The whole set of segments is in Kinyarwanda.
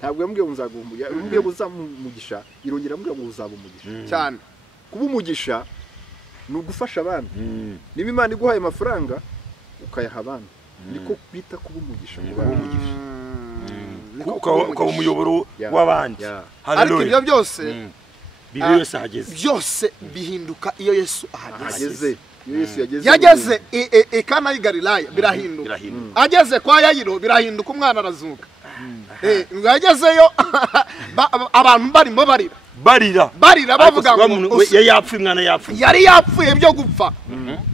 ntabwo yambwiye ngo nzaguha umugisha yambwiye ngo uzamugisha irongera ambwira ngo uzaba umugisha cyane kuba umugisha ni ugufasha abandi niba Imana iguhaye amafaranga ukayaha abandi niko kwita kuba umugisha ukaba umuyoboro w'abandi. ariko ibyo byose byose bihinduka iyo Yesu ahageze. yageze i Kana y'i Galilaya birahinduka, ageze kwa Yayiro birahinduka, umwana arazuka. Yagezeyo abantu barimo barira bavuga ngo yapfuye, umwana yapfuye, yari yapfuye byo gupfa.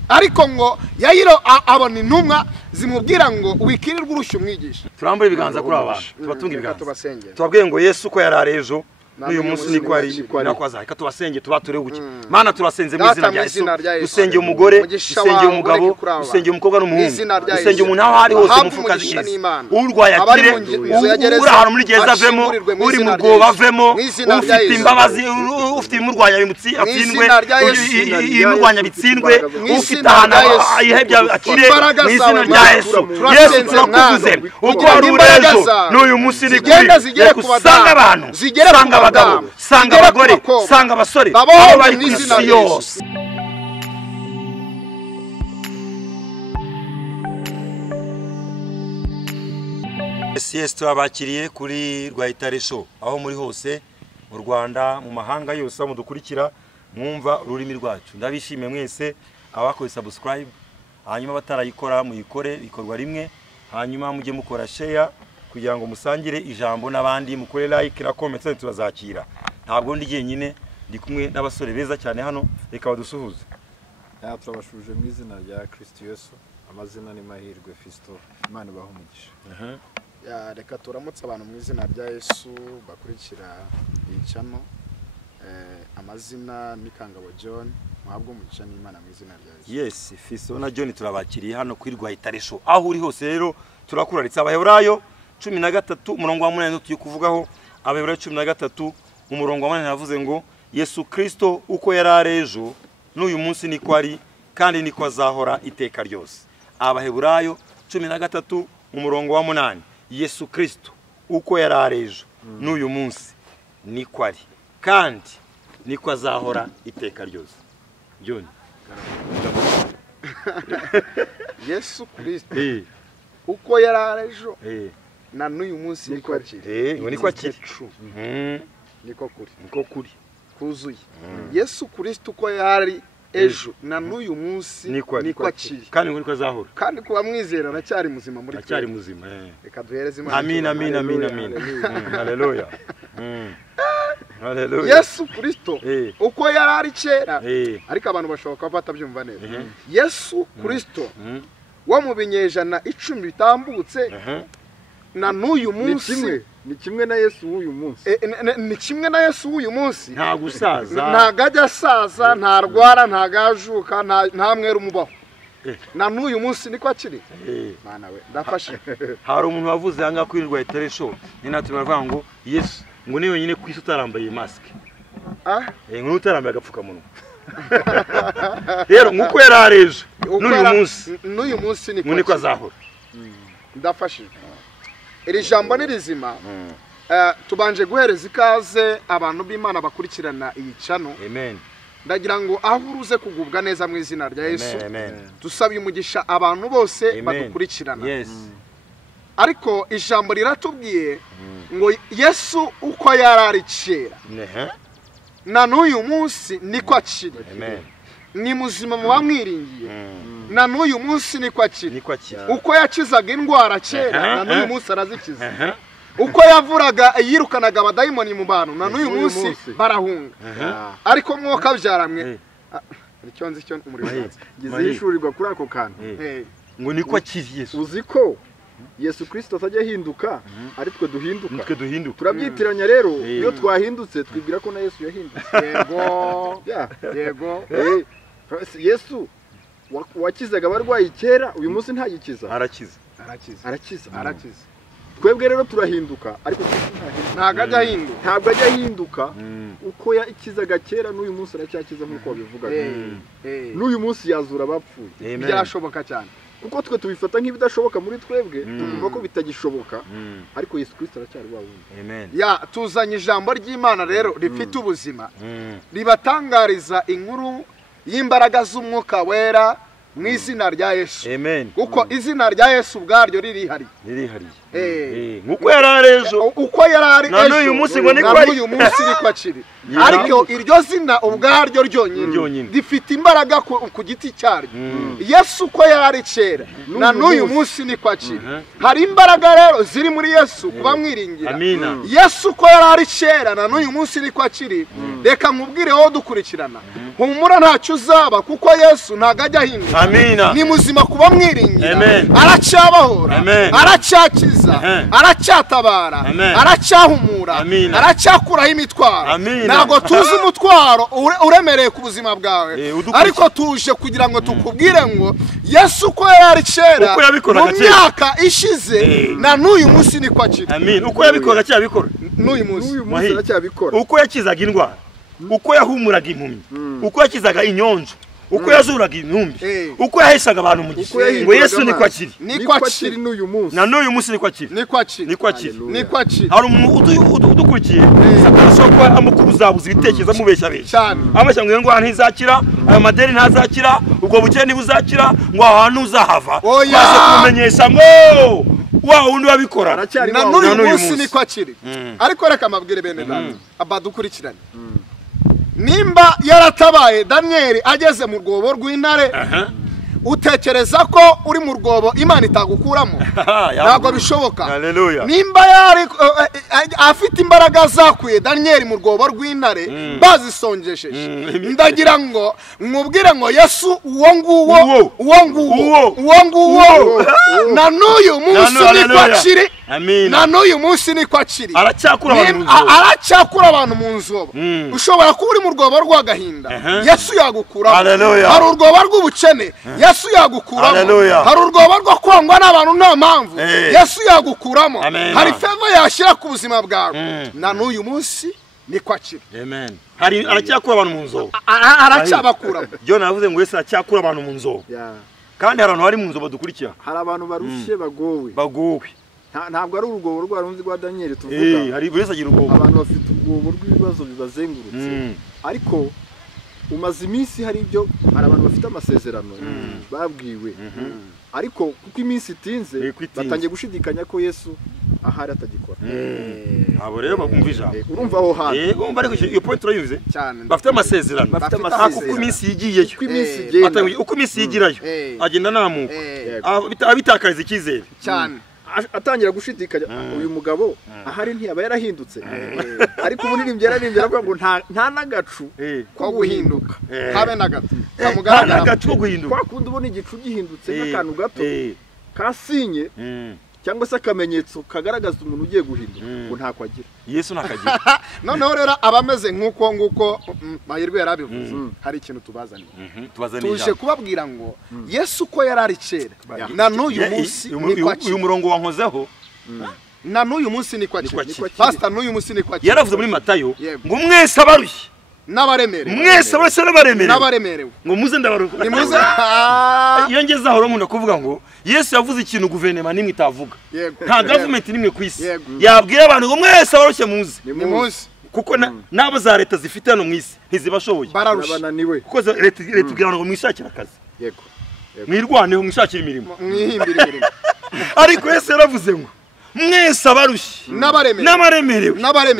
Ariko ngo Yayiro abona intumwa zimubwira ngo wikirirwa urushye umwigisha. Turambure ibiganza kuri aba bantu, tubatunga ibiganza, tubabwiye ngo Yesu ko yararejo n'uyu munsi niko ari nakwaza. Reka tubasenge tubature guki. Mana turasenze mu izina rya Yesu, dusengeye umugore, dusengeye umugabo, dusengeye umukobwa n'umuhungu, dusengeye umuntu aho ari hose mufukazi neza, urwaye akire, uri ahantu muri gereza avemo, uri mu bwoba avemo, ufite imbabazi, ufite imurwanya bimutsi atsindwe, imurwanya bitsindwe, ufite ahantu ayihebya akire mu izina rya Yesu. Yesu turakuvuze uko ari urejo n'uyu munsi ni kuri kusanga abantu, sanga abagabo, sanga abagore, sanga abasore, aho bari ku isi yose. Yes, turabakiriye kuri Rwayitare Show aho muri hose mu Rwanda, mu mahanga yose mudukurikira mwumva ururimi rwacu. Ndabishimiye mwese abakoze subscribe, hanyuma batarayikora muyikore, ikorwa rimwe, hanyuma mujye mukora share kugira ngo musangire ijambo n'abandi, mukore like na comment, tubazakira. Ntabwo ndi jyenyine, ndi kumwe n'abasore beza cyane hano, reka badusuhuze. Turabashuje mu izina rya Kristo Yesu, amazina ni Mahirwe Fisto, Imana ibahe umugisha. Reka turamutse abantu mu izina rya Yesu bakurikira iyi channel. Amazina ni Kangabo John, muhabwe umugisha n'Imana mu izina rya Yesu. Yes, Fisto na John turabakiriye hano kuri Rwayitare Show. Aho uri hose rero turakuraritse. Abaheburayo 13 umurongo wa 8 tugiye kuvugaho. Abaheburayo 13 umurongo wa 8 navuze ngo Yesu Kristo uko yararejo n'uyu munsi niko ari kandi niko azahora iteka ryose. Abaheburayo 13 umurongo wa 8 Yesu Kristo uko yararejo n'uyu munsi niko ari kandi niko azahora iteka ryose. John Yesu Kristo uko yararejo na n'uyu munsi niko akiri. Niko akiri. Niko kuri kuzuye. Yesu Kristo uko yari ejo na n'uyu munsi niko akiri kandi niko azahora, kandi kuba mwizera aracyari muzima muri twe, aracyari muzima. Reka duhereze Imana. Amin, amin, amin, amin. Haleluya. Haleluya. Yesu Kristo uko yarari kera, ariko abantu bashoboka batabyumva neza. Yesu Kristo wo mu binyejana 10 bitambutse na n'uyu munsi ni kimwe na Yesu w'uyu munsi. Ni kimwe na Yesu w'uyu munsi. Nta gusaza, nta gajya saza, nta rwara, nta gajuka, nta mwera umubaho. Na n'uyu munsi niko akiri. Mana we ndafashe. Hari umuntu wavuze hanga kuri Rwayitare Show, ni natwe baravuga ngo Yesu ngo ni wenyine kwisi utarambaye mask. Ngo utarambaye agapfukamunwa. Rero nkuko yarareje n'uyu munsi niko azahora. Ndafashe. Iri jambo ni rizima. Tubanje guhereza ikaze abantu b'Imana bakurikirana iyi channel. Amen. Ndagira ngo aho uruze kugubwa neza mu izina rya Yesu. Tusabye umugisha abantu bose badukurikirana. Yes. Ariko ijambo riratubwiye ngo Yesu uko yarari kera na n'uyu munsi niko akiri. Amen. Ni muzima mu bamwiringiye na n'uyu munsi niko akiri. Uko yakizaga indwara kera na n'uyu munsi arazikiza. Uko yavuraga yirukanaga abadayimoni mu bantu na n'uyu munsi barahunga. Ariko mwuka byaramwe icyonzi cyo umurimo gize kuri ako kantu ngo niko akiri Yesu. Uziko Yesu Kristo atajya hinduka ari twe duhinduka. Turabyitiranya rero iyo twahindutse twibwira ko na Yesu yahindutse. Yego. Yesu wakizaga abarwayi kera, uyu munsi ntayikiza. Arakiza. Twebwe rero turahinduka, ariko ntabwo ajya hinduka uko yakizaga kera n'uyu munsi aracyakiza nk'uko babivuga. N'uyu munsi yazura abapfuye. Byashoboka cyane. kuko twe tubifata nk'ibidashoboka muri twebwe tukumva ko bitagishoboka ariko Yesu Kristo aracyari wa wundi. Amen. Ya tuzanye ijambo ry'Imana rero rifite ubuzima ribatangariza inkuru y'imbaraga z'umwuka wera mu izina rya Yesu. Amen. Kuko izina rya Yesu ubwaryo ririhari. Nkuko yarari ejo, uko yarari ejo, n'uyu munsi ngo niko ari, n'uyu munsi niko akiri. Ariko iryo zina ubwaryo ryonyine rifite imbaraga ku giti cyaryo. Yesu uko yarari kera na n'uyu munsi niko akiri. Hari imbaraga rero ziri muri Yesu kuba mwiringira. Yesu uko yarari kera na n'uyu munsi niko akiri. Reka nkubwire wowe dukurikirana, humura ntacyo uzaba kuko Yesu ntago ajya ahinduka. Amina. Ni muzima kuba mwiringira. Aracyabahora, aracyakiza, aracyatabara, aracyahumura, aracyakuraho imitwaro. Ntabwo tuzi umutwaro uremereye ku buzima bwawe, ariko tuje kugira ngo tukubwire ngo Yesu uko yari kera mu myaka ishize na n'uyu munsi niko akiri. Amen. Uko yabikoraga cyabikora n'uyu munsi aracyabikora. Uko yakizaga indwara, uko yahumuraga impumyi, uko yakizaga inyonjo, uko yazuraga intumbi, uko yaheshaga abantu mu gihe, ngo Yesu niko akiri. Niko akiri n'uyu munsi. Na n'uyu munsi niko akiri. Niko akiri. Hari umuntu udukurikiye sakasoko amukubuzabuza ibitekerezo amubeshya cyane. Amashya ngo ngo ntizakira, ayo madeni ntazakira, ubwo bukene ntibuzakira, ngo ahantu uzahava. Maze kumenyesha ngo wa wundi wabikora na n'uyu munsi niko akiri. Ariko reka mabwire bene data abadukurikiranye, nimba yaratabaye Daniel ageze mu rwobo rw'intare, utekereza ko uri mu rwobo Imana itagukuramo? Ntabwo bishoboka. Nimba yari afite imbaraga zakuye Daniel mu rwobo rw'intare bazisongesheje, ndagira ngo mwubwire ngo Yesu uwo nguwo na n'uyu munsi niko akiri. Na n'uyu munsi niko akiri. Aracyakura abantu mu nzobo. Ushobora kuba uri mu rwobo rw'agahinda, Yesu yagukuramo. Hari urwobo rw'ubukene, Yesu yagukuramo. Hari urwobo rwo kwangwa n'abantu nta mpamvu, Yesu yagukuramo. Hari feva yashyira ku buzima bwawe, na n'uyu munsi niko akiri. Amen. Hari aracyakura abantu mu nzobo, aracyabakuramo. John avuze ngo Yesu aracyakura abantu mu nzobo. Kandi hari abantu bari mu nzobo dukurikira, hari abantu barushye bagowe. Ntabwo ari urwobo rwa runzi rwa Daniel tuvuga. Hari buri wese agira urwobo. Abantu bafite urwobo rw'ibibazo bibazengurutse. Ariko umaze iminsi hari abantu bafite amasezerano babwiwe, ariko kuko iminsi itinze batangiye gushidikanya ko Yesu ahari atagikora. Abo rero bakumva ijambo. Urumva aho hantu. Urumva ariko iyo point turayuze cyane. Bafite amasezerano. Kuko iminsi yigiyeyo. Uko iminsi yigirayo agenda namuka. Abitakariza icyizere cyane. Atangira gushidikanya uyu mugabo ahari ntiyaba yarahindutse. Ariko uburirimbye aravuga ngo nta nagacu ko guhinduka, habe na gato. Kamugaragara nagacu ko guhinduka. Kwa kundi ubona igicu gihindutse nk'akantu gato kasinye cyangwa se akamenyetso kagaragaza umuntu ugiye guhinduka, ngo ntako agira. Yesu nakagira. Noneho rero abameze nguko Mahirwe yarabivuze, hari ikintu tubazaniye. Tuje kubabwira ngo Yesu uko yarari kera na n'uyu munsi niko akiri. Uyu murongo wankozeho, na n'uyu munsi niko akiri. Pastor n'uyu munsi niko akiri. Yaravuze muri Matayo ngo mwese abarushye n'abaremerewe, mwese bose n'abaremerewe, ngo muze ndabaruhura. Ni muze. Iyo ngeze aho nkunda kuvuga ngo Yesu yavuze ikintu guverinoma nimwe itavuga, nta government nimwe ku isi yabwira abantu ngo mwese abarushye muze. Ni muze. Kuko nabo za leta zifite hano mu isi ntizibashoboye, barabananiwe. Kuko leta igira ngo mwishakira akazi, mwirwaneho mwishakira imirimo, mwihimbira imirimo. Ariko Yesu yaravuze ngo mwese abarushye n'abaremerewe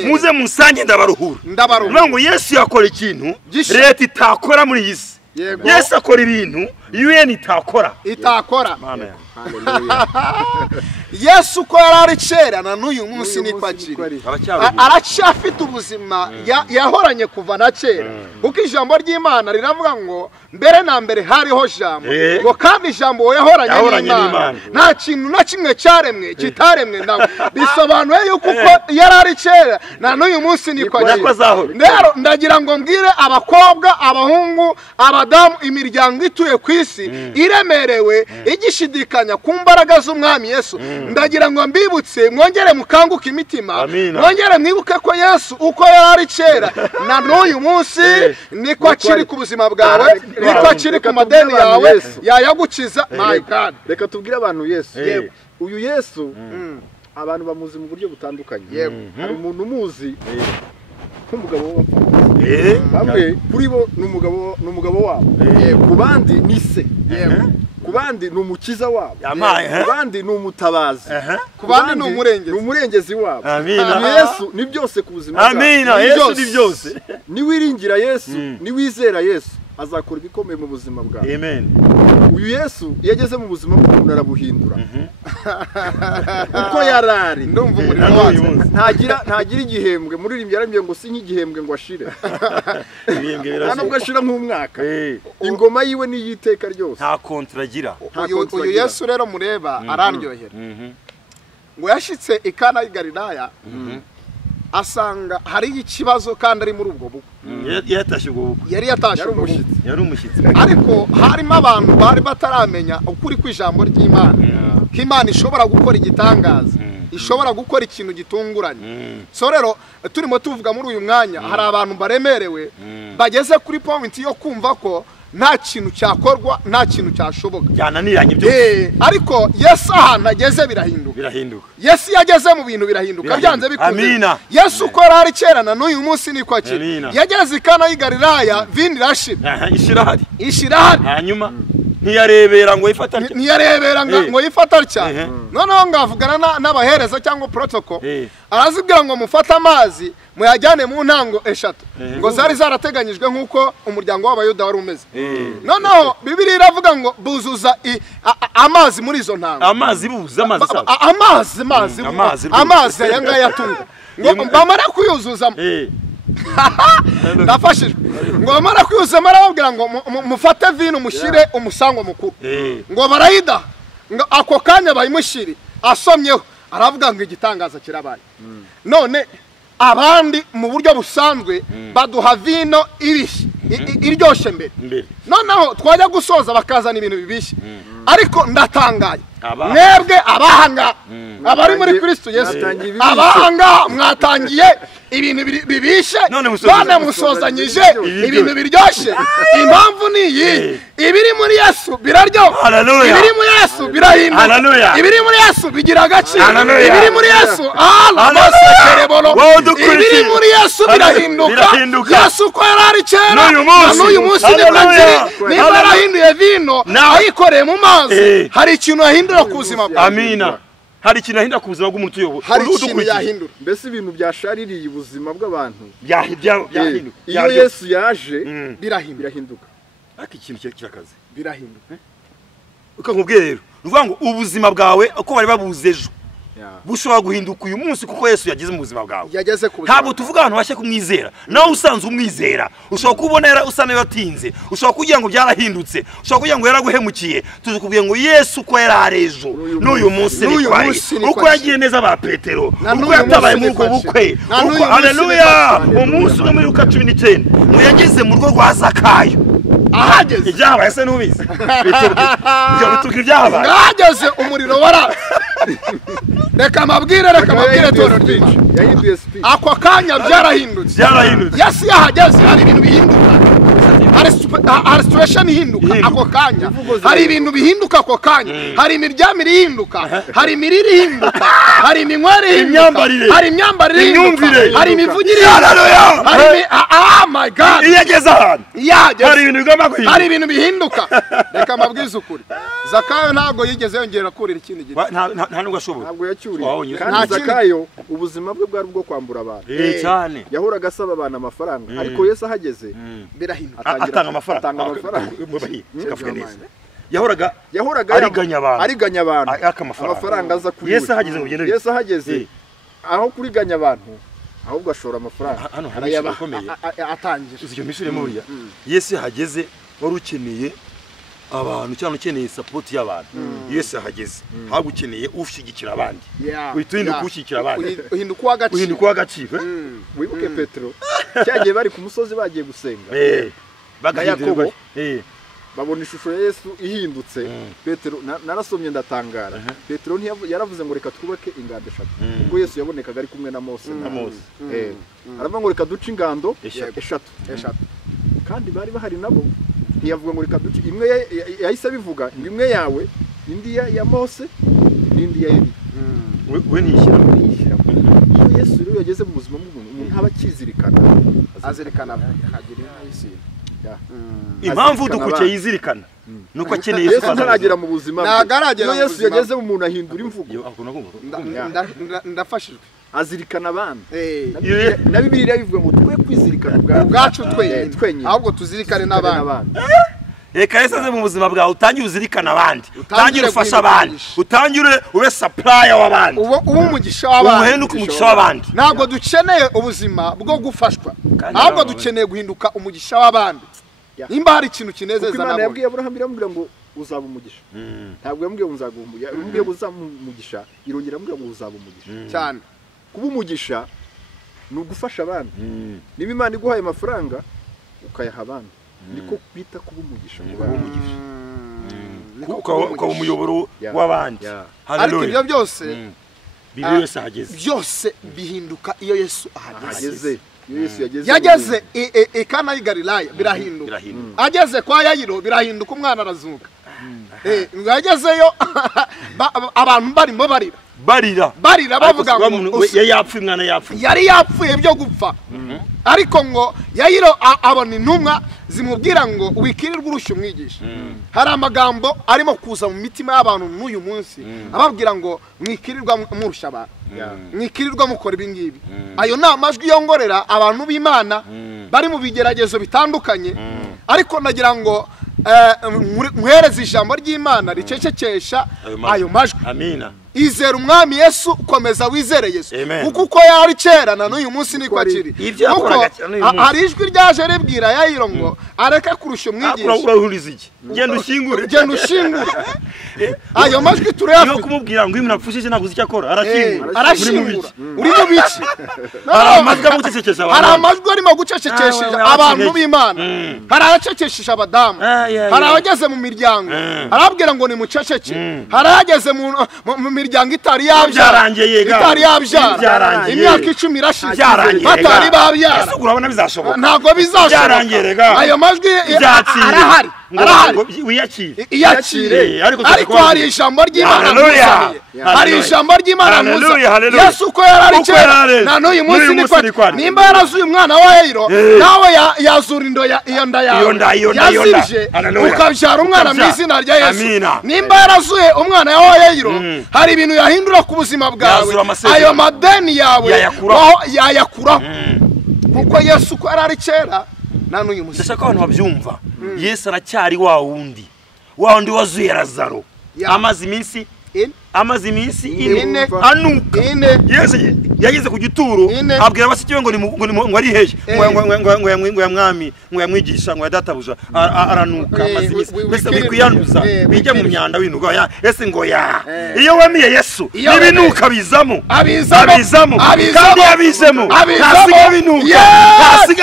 muze musange ndabaruhura. Ngo Yesu yakora ikintu leta itakora muri iyi si. Yesu akora ibintu UN itakora. Yesu ko yarari kera na n'uyu munsi niko akiri. Aracyafite ubuzima yahoranye kuva na kera. Kuko ijambo ry'Imana riravuga ngo mbere na mbere hariho jambo, ngo kandi ijambo yahoranye n'Imana. Nta kintu na kimwe cyaremwe kitaremwe nawe. Bisobanuye yuko yarari kera na n'uyu munsi niko akiri. Rero ndagira ngo mbwire abakobwa, abahungu, abadamu, imiryango ituye ku isi iremerewe igishidikanya gushidikanya ku mbaraga z'umwami Yesu. Ndagira ngo mbibutse mwongere mukanguka imitima, mwongere mwibuke ko Yesu uko yari kera na n'uyu munsi niko akiri ku buzima bwawe, niko akiri ku madeni yawe yayagukiza. My God, reka tubwire abantu Yesu. Uyu Yesu abantu bamuzi mu buryo butandukanye. Hari umuntu umuzi nk'umugabo w'abapfuye, bamwe kuri bo ni umugabo wabo, ku bandi ni se, ku bandi ni umukiza wabo, ku bandi ni umutabazi, ku bandi ni umurengezi wabo. Yesu ni byose ku buzima bwawe. Amina. Yesu ni byose. Niwiringira Yesu, niwizera Yesu, azakora ibikomeye mu buzima bwawe. Amen. Uyu Yesu yageze mu buzima bw'umuntu arabuhindura uko yarari. Ndumva umurimo wacu ntagira igihembwe. Muririmbyi yarambye ngo si nk'igihembwe ngo ashire, nubwo ashira nk'umwaka. Ingoma yiwe ni y'iteka ryose, nta kontra agira. Uyu Yesu rero mureba araryohera. Ngo yashitse i Kana y'i Galilaya, asanga hari ikibazo kandi ari muri ubwo bukwe. Yari yatashye umushyitsi, ariko harimo abantu bari bataramenya ukuri kw'ijambo ry'Imana, ko Imana ishobora gukora igitangaza, ishobora gukora ikintu gitunguranye. So rero turimo tuvuga muri uyu mwanya, hari abantu baremerewe bageze kuri point yo kumva ko nta kintu cyakorwa, nta kintu cyashoboka, byananiranye byose. Ariko Yesu ahantu ageze birahinduka. Yesu yageze mu bintu birahinduka, byanze bikunze. Yesu uko yari kera na n'uyu munsi niko akiri. Yageze i Kana y'i Galilaya, vino irashira, ishirahari. Hanyuma ntiyarebera ngo yifata atya. Noneho ngavugana n'abahereza cyangwa protocol, arazibwira ngo mufate amazi muyajyane mu ntango 3 ngo zari zarateganyijwe nk'uko umuryango w'Abayuda wari umeze. Noneho Bibiliya iravuga ngo buzuza amazi muri izo ntango. Amazi aya ngaya yatunga ngo bamara kuyuzuza. Ndafashijwe ngo bamara kuyuzuza, arababwira ngo mufate vino mushyire umusango mukuru. Ngo barayida, ngo ako kanya bayimushiri asomyeho, aravuga ngo igitangaza kirabaye. None abandi mu buryo busanzwe baduha vino iryoshye mbere, noneho twajya gusoza bakazana ibintu bibishye. Ariko ndatangaye mwebwe abahanga abari muri Kristo Yesu, abahanga mwatangiye ibintu bibishe none musozanyije ibintu biryoshye. Impamvu ni iyi: ibiri muri Yesu biraryoha, ibiri muri Yesu birahinduka, ibiri muri Yesu bigira agaciro, ibiri muri Yesu ibiri muri Yesu birahinduka. Yesu ko yarari kera n'uyu munsi niba yarahinduye vino ayikoreye mu mazi, hari ikintu yahindura ku buzima bwawe. Amina. Hari ikintu yahindura ku buzima bw'umuntu uyobora. Hari ikintu yahindura. Mbese ibintu byashaririye ubuzima bw'abantu byahinduka. Iyo Yesu yaje birahinduka. Ariko ikintu kirakaze birahinduka. Uko nkubwiye rero, uvuga ngo ubuzima bwawe uko bari babuze ejo bushobora guhinduka uyu munsi kuko Yesu yageze mu buzima bwawe. Ntabwo tuvuga abantu bashye kumwizera. Nawe usanze umwizera ushobora kubonera usa nayo yatinze, ushobora kugira ngo byarahindutse, ushobora kugira ngo yaraguhemukiye. Tuje kubwira ngo Yesu ko yararejo n'uyu munsi ni kwari, uko yagiye neza ba Petero, uko yatabaye mu bwo bukwe, uko haleluya umunsi umwe muri Luka 19 mu yageze mu rugo rwa Zakayo. Ahageze ibyabaye se nubizi bituka ibyabaye, ahageze umuriro wara reka mabwire toro ry'Imana yahinduye speech. Ako kanya byarahindutse. Yesu yahageze hari ibintu bihinduka, hari situation ihinduka ako kanya, hari ibintu bihinduka ako kanya, hari imiryamire ihinduka, hari imirire ihinduka, hari iminywere ihinduka, hari imyambarire ihinduka, hari imivugire ihinduka, hari my God, iyageze ahantu hari ibintu bihinduka. Reka mabwize ukuri, Zakayo ntabwo yigeze yongera kurira ikindi gihe, nta nubwo ashobora, ntabwo yacyuriye. Kandi Zakayo ubuzima bwe bwari bwo kwambura abantu cyane, yahoraga asaba abantu amafaranga. Ariko Yesu ahageze birahinduka, atanga amafaranga. Yahoraga ariganya abantu amafaranga aza kuri Yesu ahageze ngo ugende. Yesu ahageze aho kuriganya abantu ahubwo ashora amafaranga hano harakomeye atangira iyo mishure muri Yesu yahageze wari ukeneye abantu cyane ukeneye support y'abantu. Yesu yahageze ahubwo ukeneye ufishigikira abandi, uhita uhinduka abandi, uhinduka w'agaciro. Wibuke Petero cyagiye bari ku musozi bagiye gusenga, bagahindurwa babona ishusho ya Yesu ihindutse. Petero narasomye ndatangara. Petero yaravuze ngo reka twubake ingando 3 ubwo Yesu yabonekaga ari kumwe na Mose. Aravuga ngo reka duce ingando 3 kandi bari bahari nabo. Ntiyavuga ngo reka duce imwe yahise bivuga imwe yawe indi ya Mose indi ya Eli. We nishyira iyo Yesu rero yageze mu buzima bw'umuntu umuntu ntaba akizirikana azirikana hagira isi. Impamvu dukuke yizirikana nuko akeneye Yesu ntaragera mu buzima nagaragera iyo Yesu yageze mu muntu ahindura imvugo. Ndafashijwe azirikana abana na Bibiliya bivuga ngo twe kwizirikana ubwacu twenyine ahubwo tuzirikane n'abandi. Reka Yesu aze mu buzima bwawe utangire uzirikana abandi, utangire ufasha abandi, utangire ube supplier w'abandi, ubu umugisha w'abandi, ubuhenduka umugisha w'abandi. Ntabwo dukeneye ubuzima bwo gufashwa, ahubwo dukeneye guhinduka umugisha w'abandi. Nimba hari ikintu kinezeza nabo Imana yabwiye Abraham iramubwira ngo uzaba umugisha. Ntabwo yambwiye uzaguhumuya, yambwiye uzamugisha, irongera ambwira ngo uzaba umugisha. Cyane kuba umugisha ni ugufasha abandi. Niba Imana iguhaye amafaranga ukayaha abandi niko kwita kuba umugisha mu bandi. Ukaba umuyoboro w'abandi. Ariko ibyo byose Bibiliya Yesu ahageze byose bihinduka iyo Yesu ahageze. Yageze Kana y'i Galilaya birahinduka, ageze kwa Yayiro birahinduka, umwana arazuka. Yagezeyo abantu barimo barira bavuga ngo yari yapfuye byo gupfa. Ariko ngo Yayiro abona intumwa zimubwira ngo wikirirwa urushye umwigisha. Hari amagambo arimo kuza mu mitima y'abantu n'uyu munsi ababwira ngo mwikirirwa murusha abantu, mwikirirwa mukora ibi ngibi. Ayo ni amajwi yongorera abantu b'Imana bari mu bigeragezo bitandukanye. Ariko nagira ngo muhereze ijambo ry'Imana ricecekesha ayo majwi. Amina. Izera umwami Yesu, komeza wizere Yesu, kuko uko yari kera na n'uyu munsi niko akiri. Hari ijwi ryaje ribwira Yayiro ngo areke kurusha umwigisha, genda ushingure. Ayo majwi turayafite. Yo kumubwira ngo imwe napfushije naguze icyo akora arashingura. Uri mu biki? Hari amajwi arimo gucecekesha abantu b'Imana. Hari abacecekesha abadamu, hari abageze mu miryango arabwira ngo ni muceceke, hari abageze mu miryango itari yabyara, imyaka 10 irashize batari babyara. Urabona bizashoboka? Ntabwo bizashoboka. Ayo majwi arahari iyakire. Ariko hari ijambo ry'Imana, hari ijambo ry'Imana muza. Yesu ko yarari kera na n'uyu munsi niko. Nimba yarazuye umwana wa Yayiro, nawe yazura iyo nda yawe yazije ukabyara umwana mu izina rya Yesu. Nimba yarazuye umwana wa Yayiro, hari ibintu yahindura ku buzima bwawe. Ayo madeni yawe yayakuraho, kuko Yesu ko yarari kera na n'uyu munsi. Ndashaka abantu babyumva. Yesu aracyari wa wundi wazuye Lazaro amazi iminsi ine anuka. Yesu yageze ku gituro abwira abasikiwe ngo ari hehe, ngo yamwami, ngo yamwigisha, ngo yadatabuja aranuka amazi iminsi. Mbese bikwiyanduza bijya mu myanda winuka. Yesu ngo iyo wamiye Yesu ibinuka bizamo kandi yabizemo ntasiga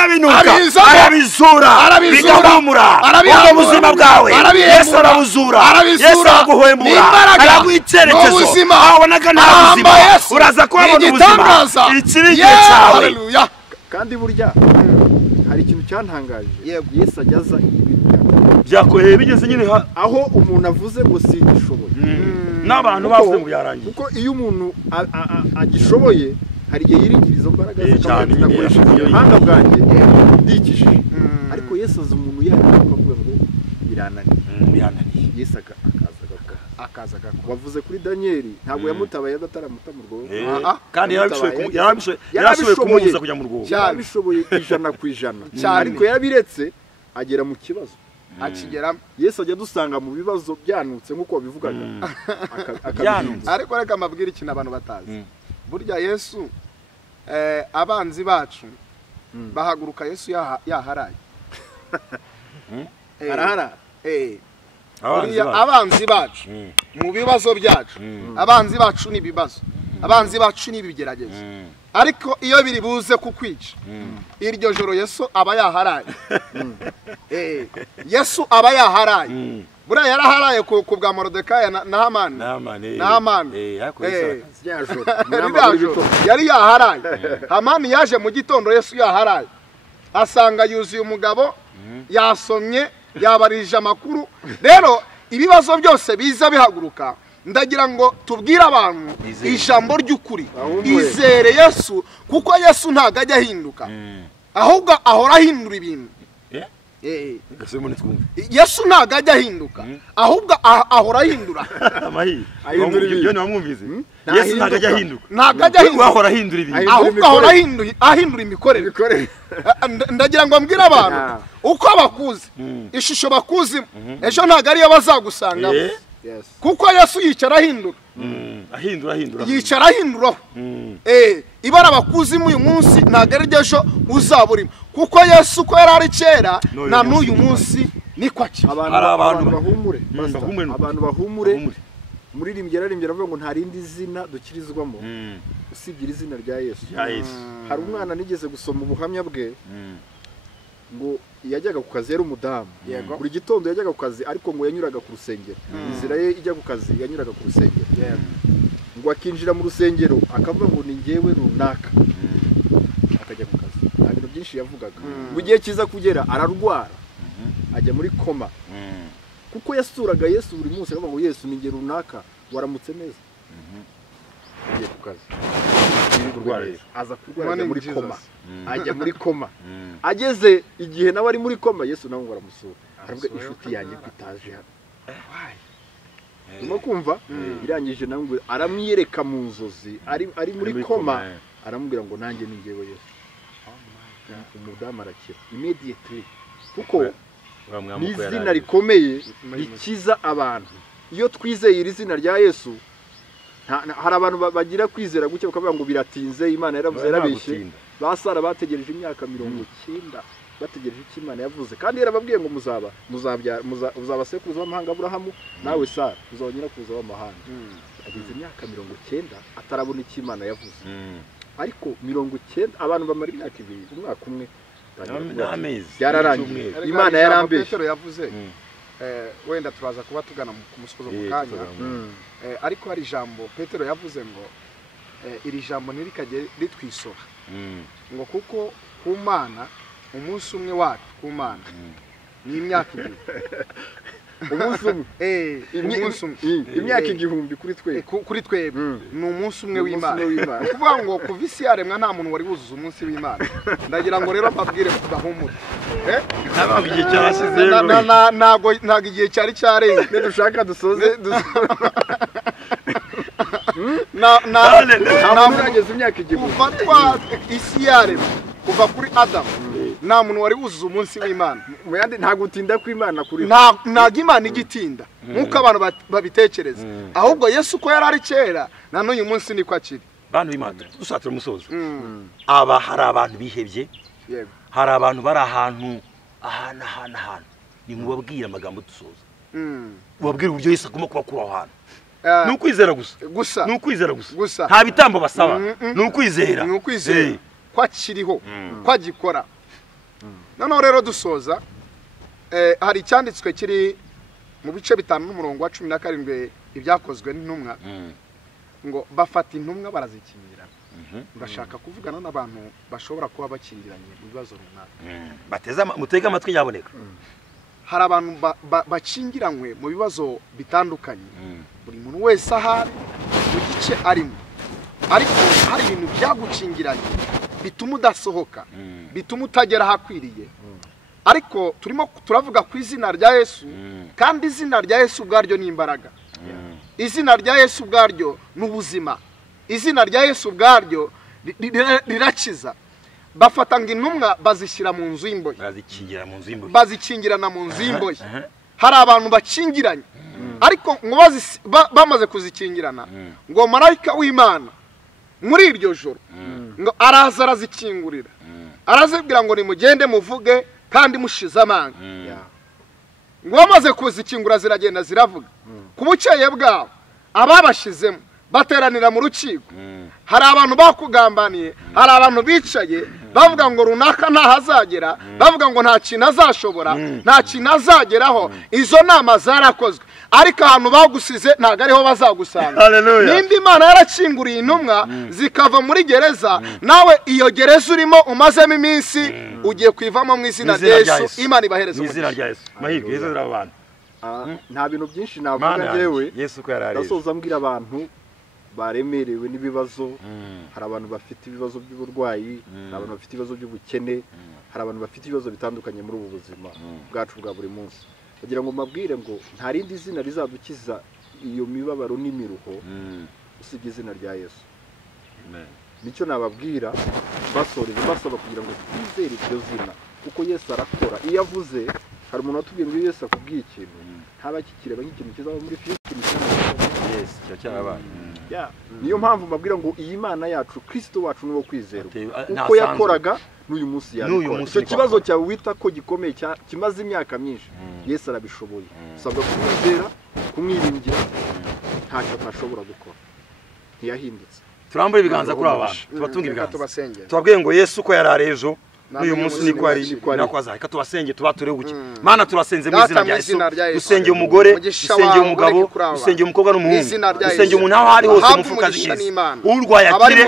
binuka arabizura bigahumura. Ubwo buzima bwawe Yesu arabuzura, Yesu araguhembura, araguitereka wabonaga nta buzima uraza kubona ubuzima ikiri cyawe. Kandi burya hari ikintu cyantangaje. Yesu ajyaza byakoheye bigeze nyine aho umuntu avuze ngo sigishoboye n'abantu bavuze ngo byarangiye. Kuko iyo umuntu agishoboye hari igihe yiringira izo mbaraga cyane nakoresheje ubuhanga bwanjye ndikishije. Ariko Yesu azi umuntu yahita akavuga ngo birananiye. Yesu akaza wavuze kuri Danieli ntabwo yamutabaye adataramuta mu rwobo. Kandi yarabishoboye kumubuza kujya mu rwobo, yarabishoboye 100%. Ariko yarabiretse agera mu kibazo akigeramo. Yesu ajya dusanga mu bibazo byanutse nkuko bivugaga. Ariko reka mabwira ikintu abantu batazi. Burya Yesu abanzi bacu bahaguruka Yesu yaharaye. Arahara. Abanzi bacu mu bibazo byacu, abanzi bacu ni ibibazo, abanzi bacu ni ibigeragezo. ariko iyo biri buze kukwica iryo joro Yesu aba yaharaye. Yesu aba yaharaye. Buriya yaraharaye ku bwa Moridekayi na Hamani. Yari yaharaye. Hamani yaje mu gitondo, Yesu yaharaye, asanga yuzuye umugabo, yasomye, yabarije amakuru. Rero ibibazo byose biza bihaguruka, ndagira ngo tubwire abantu ijambo ry'ukuri, izere Yesu, kuko Yesu ntago ajya ahinduka, ahubwo ahora ahindura ibintu. Yesu ntago ajya ahinduka, ahubwo ahora ahindura. Yesu ntago ajya ahinduka, ahora ahindura ibintu, ahubwo ahora ahindura imikorere. Ndagira ngo mbwire abantu uko bakuzi, ishusho bakuzimo, ejo ntago ariyo bazagusanga, kuko Yesu yicara ahindura. Yicara ahinduraho. Ibara bakuzimo uyu munsi ntago ari ejo uzaburimo, kuko Yesu ko yarari kera na n'uyu munsi niko akiri. Abantu bahumure. Umuririmbyi yararimbye aravuga ngo nta rindi zina dukirizwamo usibye izina rya Yesu. Hari umwana nigeze gusoma ubuhamya bwe ngo yajyaga ku kazi, yari umudamu, buri gitondo yajyaga ku kazi, ariko ngo yanyuraga ku rusengero. Inzira ye ijya ku kazi yanyuraga ku rusengero, ngo akinjira mu rusengero akavuga ngo ni njyewe runaka, akajya ku kazi. Nta bintu byinshi yavugaga. Mu gihe kiza kugera ararwara, ajya muri koma, kuko yasuraga Yesu buri munsi, akavuga ngo Yesu ni njye runaka, waramutse neza. Agiye ku kazi, aza kurwara muri koma, ajya muri koma. Ageze igihe nawe ari muri koma, Yesu nawe ngo aramusura, aravuga inshuti yanjye kwitaje hano. Urimo kumva? Irangije nawe ngo aramwiyereka mu nzozi, ari muri koma, aramubwira ngo nanjye ni njyewe Yesu. Umudamu arakira immediately, kuko ni izina rikomeye rikiza abantu. Iyo twizeye iri zina rya Yesu, hari abantu bagira kwizera guke bakavuga ngo biratinze, Imana yaravuze yarabishye. Basara bategereje imyaka 90 bategereje icyo Imana yavuze, kandi yarababwiye ngo uzabasekuruza w'amahanga Aburahamu, nawe Sara uzabanyira kuza w'amahanga. Ageze imyaka 90 atarabona icyo Imana yavuze. Ariko 90 abantu bamara imyaka 2, umwaka umwe byararangiye. Imana yarambeshye. Petero yavuze, wenda turaza kuba tugana ku musozo mu kanya, ariko hari ijambo Petero yavuze ngo iri jambo ntirikajye ritwisora, ngo kuko ku Mana umunsi umwe wacu ku Mana ni imyaka 2. Umunsi umwe, imyaka 1000 kuri twebwe ni umunsi umwe w'Imana. Kuvuga ngo kuva isi yaremwa nta muntu wari wuzuza umunsi w'Imana. Ndagira ngo rero mbabwire kudahumura. Ntabwo igihe cyarashize, ntago igihe cyari cyarenze. Dushaka dusoze nageze imyaka 1000 kuva isi yaremwa, kuva kuri Adamu nta muntu wari wuzuza umunsi w'Imana. Muyandi nta gutinda kw'Imana kuri ntago Imana igitinda nkuko abantu babitekereza, ahubwo Yesu ko yarari kera na n'uyu munsi niko akiri. Bantu b'Imana dusatira umusozo, hari abantu bihebye, hari abantu bari ahantu ni mubabwira amagambo dusoza, mubabwira uburyo Yesu agomba kubakura aho hantu. Nukwizera gusa, nukwizera gusa, nta bitambo basaba, nukwizera ko akiriho, ko agikora. Noneho rero dusoza, hari icyanditswe kiri mu bice 5 n'umurongo wa 17 ibyakozwe n'intumwa, ngo bafata intumwa barazikingirana. Bashaka kuvugana n'abantu bashobora kuba bakingiranye mu bibazo runaka. Mutega amatwi yaboneka. Hari abantu bakingiranywe mu bibazo bitandukanye, buri muntu wese ahari mu gice arimo, ariko hari ibintu byagukingiranye bituma udasohoka, bituma utagera hakwiriye. Ariko turimo turavuga ku izina rya Yesu, kandi izina rya Yesu ubwaryo ni imbaraga. Izina rya Yesu ubwaryo ni ubuzima. Izina rya Yesu ubwaryo rirakiza. Bafata ngo intumwa bazishyira mu nzu y'imbohe, bazikingirana mu nzu y'imbohe. Hari abantu bakingiranye, ariko ngo bamaze kuzikingirana, ngo marayika w'Imana muri iryo joro ngo araza arazikingurira, arazibwira ngo nimugende muvuge kandi mushize amanga. Ngo bamaze kuzikingura ziragenda ziravuga. Ku bukeye bwabo ababashizemo bateranira mu rukiko, hari abantu bakugambaniye, hari abantu bicaye bavuga ngo runaka ntahazagera, bavuga ngo nta kintu azashobora, nta kintu azageraho. Izo nama zarakozwe, ariko ahantu bagusize ntabwo ariho bazagusanga. Nimba Imana yarakinguriye intumwa zikava muri gereza, nawe iyo gereza urimo umazemo iminsi ugiye kwivamo mu izina rya Yesu. Imana ibahereze mu izina rya Yesu. Mahirwe Yesu abantu. Nta bintu byinshi navuga jewe. Yesu ko yarareje. Ndasoza mbwira abantu baremerewe n'ibibazo. Hari abantu bafite ibibazo by'uburwayi, hari abantu bafite ibibazo by'ubukene, hari abantu bafite ibibazo bitandukanye muri ubu buzima bwacu bwa buri munsi. Kugira ngo mabwire ngo nta rindi zina rizadukiza iyo mibabaro n'imiruho usibye izina rya Yesu. Amen. Nicyo nababwira basoreze basaba kugira ngo twizere iryo zina, kuko Yesu arakora. Iyo avuze, hari umuntu watubwiye ngo Yesu akubwiye ikintu ntabakikireba nk'ikintu kizaba muri Filipi. Yes, cyo cyabaye. Niyo mpamvu mbabwira ngo iyi Mana yacu, Kristo wacu nuwo kwizerwa, uko yakoraga n'uyu munsi yakora. Icyo kibazo cyawe wita ko gikomeye kimaze imyaka myinshi, Yesu arabishoboye. Usabwa kumwizera, kumwiringira, ntacyo atashobora gukora. Ntiyahindutse. Turambuye ibiganza kuri aba, tubatunga ibiganza, tubabwiye ngo Yesu ko yararejo n'uyu munsi niko ari nakwaza. Reka tubasenge tubature ubuki. Mana turasenze mu izina rya Yesu. Dusengeye umugore, dusengeye umugabo, dusengeye umukobwa n'umuhungu, dusengeye umuntu aho ari hose mufuka z'isi. Urwaye akire,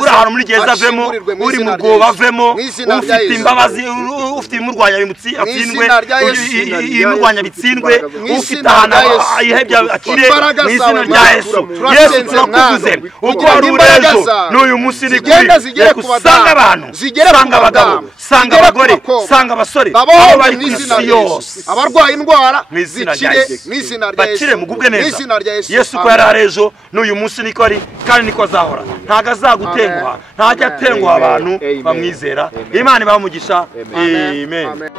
uri ahantu muri gereza avemo, uri mu bwoba avemo, ufite imbabazi, ufite imurwanya bimutsi atsindwe, imurwanya bitsindwe, ufite ahantu ihebya akire mu izina rya Yesu. Yesu turakuvuze uko ari urejo n'uyu munsi ni kuri kusanga abantu, sanga sanga abagore, sanga abasore, abo bari mu izina rya Yesu. Abarwaye indwara zikire mu izina rya Yesu. Bakire mugubwe neza. Yesu ko yararejo n'uyu munsi niko ari kandi niko azahora. Ntago azagutenguha, ntajya atenguha abantu bamwizera. Imana ibamugisha. Amen.